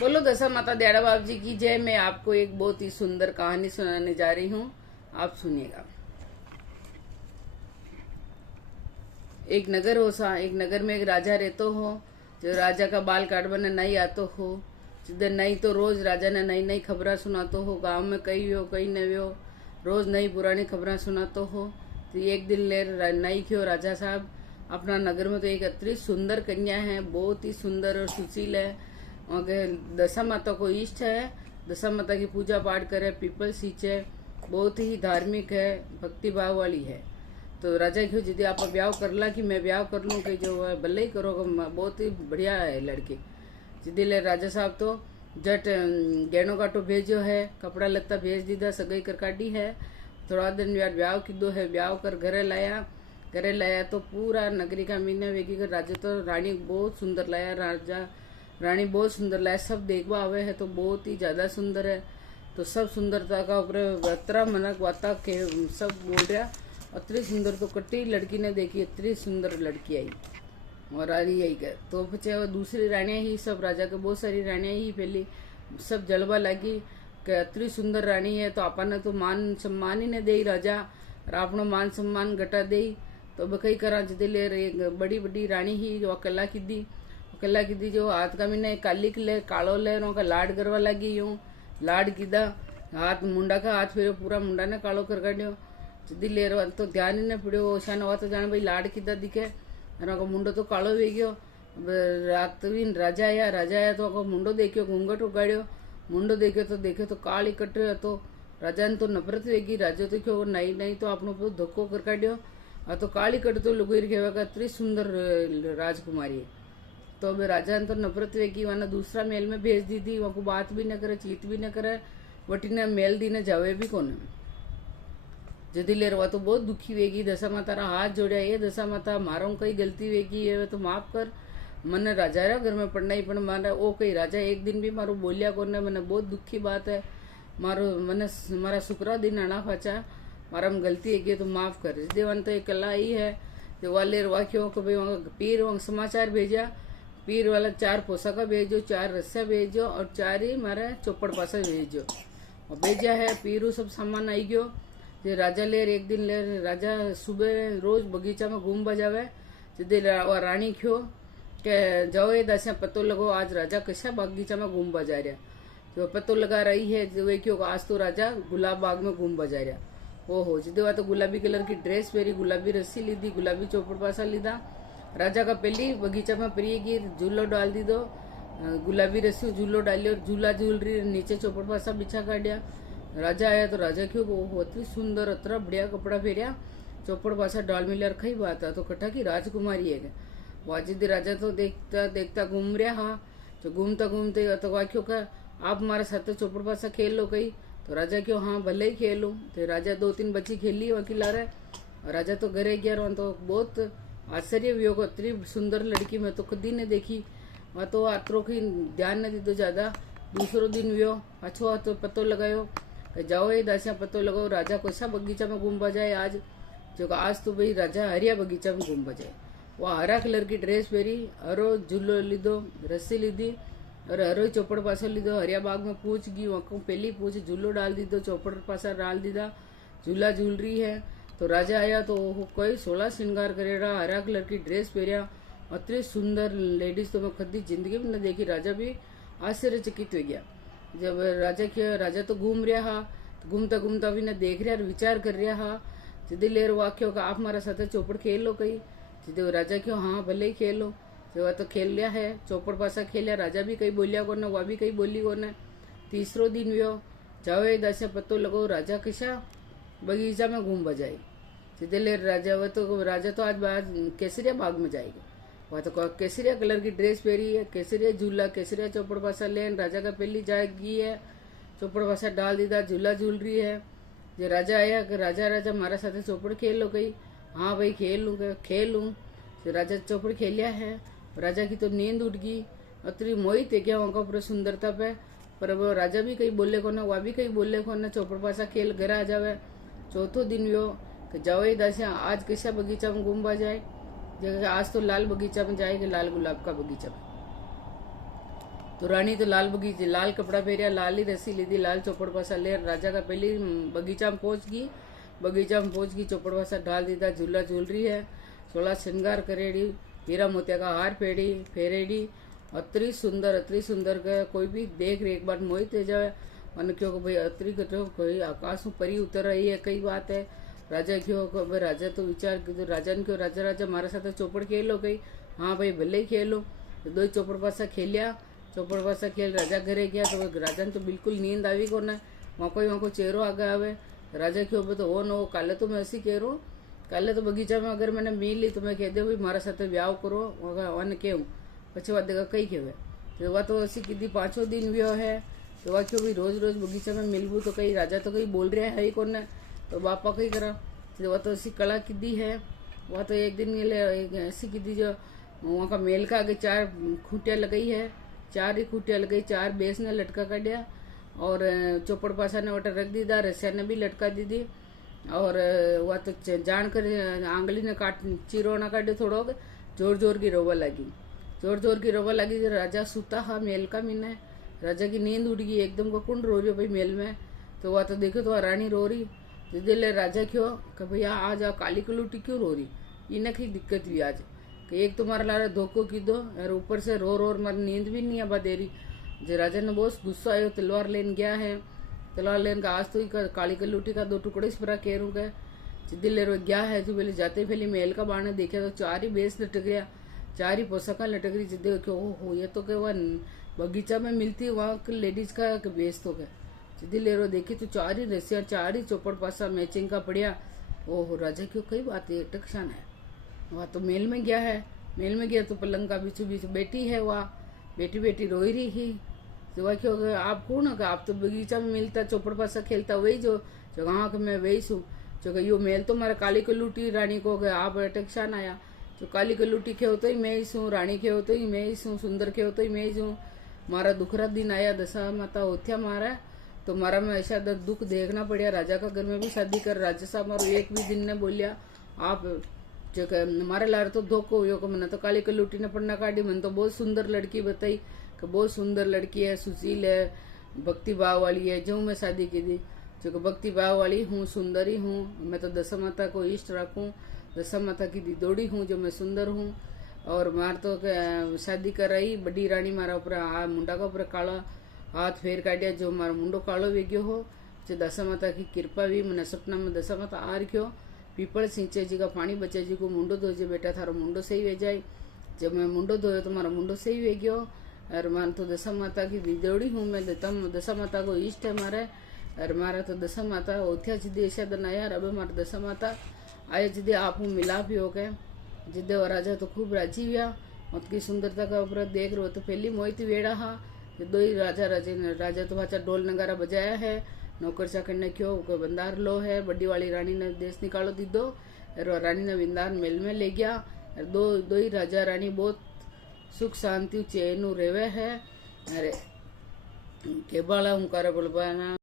बोलो दशा माता दयाड़ा बाबू जी की जय। मैं आपको एक बहुत ही सुंदर कहानी सुनाने जा रही हूँ, आप सुनिएगा। एक नगर हो सा, एक नगर में एक राजा रहतो हो। जो राजा का बाल काटवाने नहीं आतो हो, जिधर नहीं तो रोज राजा ने नई नई खबरें सुनातो हो। गांव में कई हो कई न हो, रोज नई पुरानी खबरें सुनातो हो। तो एक दिन ले नई क्यों राजा साहब अपना नगर में तो एक अति सुंदर कन्या है, बहुत ही सुंदर और सुशील है। दशा माता को इष्ट है, दशा माता की पूजा पाठ करे, पीपल सींचे, बहुत ही धार्मिक है, भक्ति भाव वाली है। तो राजा क्यों जिदे आप ब्याह कर ला कि मैं ब्याह कर लूँ कि जो भले ही करोगे, बहुत ही बढ़िया है लड़की। जिदे ले राजा साहब तो जट गहनों काटो भेजो है, कपड़ा लत्ता भेज दीदा, सगाई कर काटी है। थोड़ा दिन यार ब्याह किदो है, ब्याह कर घरे लाया। घरे लाया तो पूरा नगरी का मीना वेगी कर राजा तो रानी बहुत सुंदर लाया। राजा रानी बहुत सुंदर लाया, सब देखवा आवे है तो बहुत ही ज्यादा सुंदर है। तो सब सुंदरता का ऊपर वत्रा मनक वाता के सब बोल रहा, इतनी सुंदर तो कटी लड़की ने देखी, इतनी सुंदर लड़की आई और रानी आई कर। तो बच्चे वो दूसरी रानियां ही सब राजा के बहुत सारी रानियां ही पहली सब जलवा लगी कि इतनी सुंदर रानी है तो अपन ने तो मान सम्मान ही ने दे राजा, और आपनो मान सम्मान घटा दे। तो बकई करा जिदे ले बड़ी बड़ी रानी ही जो अकेला की दी जो हाथ का मीने काली ले कालो ले का लाड करवा लगी। यूं लाड कीदा, हाथ मुंडा का हाथ फेरो, पूरा मुंडा ने कालो कर काढ़ो। जिदी ले तो ध्यान ही ने पड़ो, ओछान हुआ तो जान भाई लाड कीदा दिखे, और मुंडो तो कालो वे गयो। रात भी राजा आया तो मुंडो देखियो, घूंघट उगाड़ियो, मुंडो देखे तो काली कट तो राजा ने तो नफरत वेगी। राजा तो क्यों नहीं नहीं तो आपनो बहुत धक्को कर काढ़ियो, तो काली कट तो लुगोई खेवा इतनी सुंदर राजकुमारी है। तो अब राजा ने तो नफरत वेगी, वहां दूसरा मेल में भेज दी थी। वहां को बात भी न करे, चीत भी न करे, वटी ने मेल दी ने जावे भी कोने। जदी ले रहा तो बहुत दुखी वेगी। दशा माता रा हाथ जोड़िया, ये दशा माता मारो कई गलती वेगी है तो माफ कर, मने राजा रा घर में पड़ना ही पण मारे ओ कई राजा एक दिन भी मारो बोलिया कोने। मने बहुत दुखी बात है, मारो मने मारा शुक्रा दिन आना फाचा, मारा में गलती है तो माफ कर। देवन तो एक कला ही है जो वाले वाक्यों को भाई वहां पीर वहां समाचार भेजा, पीर वाला 4 पोशाका भेजो, 4 रस्सा भेजो और 4 ही मारे चौपड़ पासा भेजो। और भेजा है पीरू सब सामान आई गयो। जे राजा ले एक दिन ले राजा सुबह रोज बगीचा में घूम बजावे। जिदे रानी क्यों के जाओ ये दशा पतो लगो आज राजा कैसा बगीचा में घूम बजा रहा। जो पतो लगा रही है जो वे क्यों आज तो राजा गुलाब बाग में घूम बजा रहा। ओहो जिदे वह तो गुलाबी कलर की ड्रेस पहरी, गुलाबी रस्सी ली दी, गुलाबी चौपड़ पासा लीधा। राजा का पहली बगीचा में प्रिय की झूलो डाल दी दो, गुलाबी रस्सी झूलो डालियो, झूला झूल रही नीचे चौपड़ पासा बिछा काटिया। राजा आया तो राजा क्यों अति सुंदर अतरा बढ़िया कपड़ा फेरिया, चौपड़ पासा डाल मिलिया। खई बात है तो कटा की राजकुमारी है। वाजिद राजा तो देखता देखता घूम रहा हा, तो घूमता घूमते तो वाक्यों का आप हमारे साथ चौपड़ पासा खेल लो कही। तो राजा क्यों हाँ भले ही खेलूं। तो राजा 2-3 बच्ची खेली वकील आ रहा। राजा तो घरे गया तो बहुत आश्चर्य भी होगा, इतनी सुंदर लड़की मैं तो कदी ने देखी। वह तो आत्रों की ध्यान न दी तो ज्यादा। दूसरो दिन व्यो अच्छो तो पतो लगायो जाओ ये दासिया पतो लगाओ राजा कैसा बगीचा में घूम बजाए आज। जो आज तो भाई राजा हरिया बगीचा में घूम बजाए। वह हरा कलर की ड्रेस पहरी, हरो झूलो लीधो, रस्सी लीधी और हरो चौपड़ पासा लीधो। हरिया बाग में पूछ गई, वहाँ पहली पूछ झूलो डाल दीदो, चौपड़ पासा डाल दीदा, झूला झूल रही है। तो राजा आया तो कोई 16 श्रृंगार करेड़ा, हरा कलर की ड्रेस पहरिया, इतनी सुंदर लेडीज तो मैं कदी जिंदगी में न देखी। राजा भी आश्चर्यचकित हो गया। जब राजा तो घूम रहा हा, तो घूमता घूमता भी न देख रहा विचार कर रहा हा। जिदे लेर वाक्यों का आप हमारा साथ चौपड़ खेल लो कही। जिदे राजा क्यों हाँ भले ही खेल लो। जो तो खेल लिया है, चौपड़ पासा खेलिया। राजा भी कहीं बोलिया को न, वह भी कहीं बोली को न। तीसरो दिन व्यो जावे दशा पतो लगो राजा किसा बगीचा में घूम बजाई। सीधे ले राजा तो आज बाहर केसरिया बाग में जाएगी। वह तो केसरिया कलर की ड्रेस पहरी है, केसरिया झूला, केसरिया चौपड़ पासा लेन राजा का पहली जाएगी है, चौपड़ पासा डाल दीदा, झूला झूल रही है। जो राजा आया कि राजा हमारा साथ चौपड़ खेल लो कही। हाँ भाई खेल लूँ। तो राजा चौपड़ खेलिया है। राजा की तो नींद उठ गई, अतरी मोहित है क्या वहाँ का पूरा सुंदरता पे। पर वो राजा भी कहीं बोले को ना, वह भी कहीं बोले को ना, चौपड़ पासा खेल घर आ जावे। चौथो दिन यो कि जाओ ये दासिया आज कैसा बगीचा में घूमवा जाए। जगह आज तो लाल बगीचा में जाएगा, लाल गुलाब का बगीचा में। तो रानी तो लाल बगीचे लाल कपड़ा पहरिया, लाल ही रस्सी लीधी, लाल चौपड़ पासा ले राजा का पहली बगीचा में पहुंच गई। बगीचा में पहुंच गई, चौपड़ पासा डाल दीदा, झूला झूल रही है, 16 श्रृंगार करेड़ी, हीरा मोतिया का हार पेड़ी फेरेड़ी, अतरी सुंदर का कोई भी देख रही एक बार मोहित हो जाए। मन क्यों भाई अतरी कटो कोई आकाश में परी उतर रही है, कई बात है। राजा क्यों भाई, राजा तो विचार तो राजा ने क्यों, राजा राजा हमारे साथ चौपड़ खेलो गई। हाँ भाई भले ही खेलो। तो दो चौपड़ पासा खेलिया, चौपड़ पासा खेल राजा घरे गया। तो राजा ने तो बिल्कुल नींद आई को ना, वहाँ को चेहरो आगे आवे। राजा क्यों तो वो नो काले तो मैं ऐसी कह रहा हूँ, काले तो बगीचा में अगर मैंने मिल ली तो मैं कह दे भाई मारा साथ ब्याह करो, वन कहूँ पछे बात देखा कई कहवे। तो वह तो ऐसी की 5 दिन व्यो है। तो वह क्यों भी रोज बगीचा में मिलबू तो कहीं राजा तो कहीं बोल रहे है ही कौन, तो बापा कहीं करा। तो वह तो ऐसी कला की है। वह तो एक दिन ऐसी की जो वहाँ का मेल का आगे 4 खूंटियाँ लगाई है, 4 ही खूंटियाँ लगाई, 4 बेस ने लटका काटिया और चौपड़ पासा ने वटा रख दीदा, रस्सिया ने भी लटका दी दी। और वह तो जान कर आंगली ने काट चीरो ना काटे, थोड़ा जोर की रोवा लगी, जोर की रोवा लगी। राजा सूता हा मेल का मीना, राजा की नींद उड़ गई एकदम को, कुंड रो रही हो भाई मेल में। तो वह तो देखो तो रानी रो रही, दिले राजा क्यों कि भैया आज काली कलूटी क्यों रो रही, इन्हें की दिक्कत हुई आज कि एक तुम्हारा लारा धोखो की दो और ऊपर से रो मारी नींद भी नहीं आबा दे रही। जो राजा ने बहुत गुस्सा आयो, तलवार लेन गया है, तलवार लेन का आज तो ही काली कलूटी का 2 टुकड़े इस पर कह रू के दिले रो गया है। जो पहले जाते पहले मेल का बाण देखा तो 4 ही बेस लटक गया, 4 ही पोशाका लटक रही। जिद्दे क्यों हो ये तो क्या वह बगीचा में मिलती है वहाँ लेडीज का बेस तो क्या जिद्दी ले रो देखी तो 4 ही रस्सियाँ, 4 ही चौपड़ पासा मैचिंग का पड़िया। ओहो राजा क्यों कई बात है टक्शन है। वह तो मेल में गया है, मेल में गया तो पलंग का बीचों बीच बैठी है, वह बेटी रोई रही ही। तो वह क्यों आप कौन है, आप तो बगीचा में मिलता चौपड़ पासा खेलता वही जो हाँ कि मैं वही सू जो यो मेल तो मारा काली कलूटी रानी को गए आप टक्शन आया। तो काली कलूटी खे होते ही मैं ही सू, रानी खे होते ही मैं ही सू, सुंदर खे होते ही मैं ही सू। मारा दुखरा दिन आया, दशा माता होत्या मारा, तो मारा में ऐसा दुख देखना पड़ा। राजा का घर में भी शादी कर, राजा साहब मारो एक भी दिन ने बोलिया आप जो हमारे लार तो धोखो हो, मैंने तो काली कलूटी ने पढ़ना काटी, मैंने तो बहुत सुंदर लड़की बताई कि बहुत सुंदर लड़की है, सुशील है, भक्ति भाव वाली है, जो मैं शादी की थी जो भक्ति भाव वाली हूँ, सुंदरी हूँ, मैं तो दशा माता को इष्ट रखूँ, दशा माता की दिदोड़ी हूँ जो मैं सुंदर हूँ। और मार तो शादी कर रही बड़ी रानी मारा ऊपर मुंडा का ऊपर काला हाथ फेर काटिया, जो मारो मुंडो कालो वेग्यो हो। जो दशा माता की कृपा भी मैंने सपना में दशा माता आ रखियो, पीपल सिंचे जी का पानी बचे जी को मुंडो धोजे बेटा थारो मुंडो सही वे जाए। जब मैं मुंडो धोयो तो मारा मुंडो सही वे गयो। और मान तो दशा माता की दिदोड़ी हूँ मैं, दशा माता को इष्ट है मारे। और मारा तो दशा माता ओथिया जिदे ऐसा दिन आया, अब मारा दशा माता आया जिदे आप हूँ मिलाप हो गए। जिदे और राजा तो खूब राजी हुआ, उनकी सुंदरता का ऊपर देख रहे हो तो पहली मोहित वेड़ा हा। 2 ही राजा तो बाचा ढोल नगारा बजाया है, नौकर चाकर ने क्यों कोई बंदार लो है। बड़ी वाली रानी ने देश निकालो दीदो और रानी ने विंदार मेल में ले गया। और दो ही राजा रानी बहुत सुख शांति चैन रेवे है। अरे के बाला हूँ बोल पाना।